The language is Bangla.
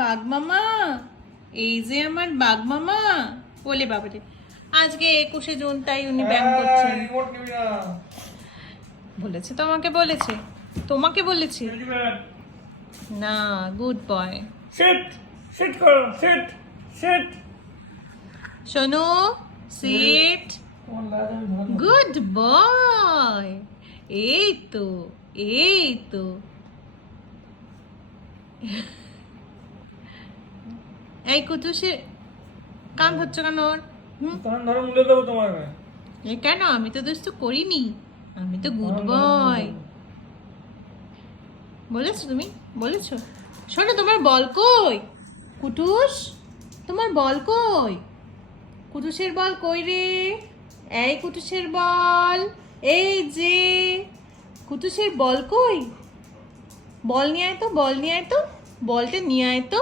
বাঘ মামা, এই যে আমার বাঘ মামা। বলে বাবারে, আজকে 21শে জুন, তাই উনি ব্যায়াম করছেন। বলেছে তোমাকে, বলেছে তোমাকে বলেছে না। Good boy. সিট সিট করো, সিট সিট। শোনো, সিট। Good boy. এই তো, এই তো। এই কুতুসে কান ধরছো কেন ওর? কান ধরে মুলে দেবো তোমাকে। এ কেন? আমি তো দোষ তো করিনি, আমি তো গুড বয়। বলেছো তুমি, বলেছো। শোনো, তোমার বল কই? কুটুস, তোমার বল কই? কুটুসের বল কই রে? এই কুটুসের বল, এই যে কুটুসের বল কই? বল নিয়ে আয় তো, বল নিয়ে আয় তো, বলটা নিয়ে আয় তো।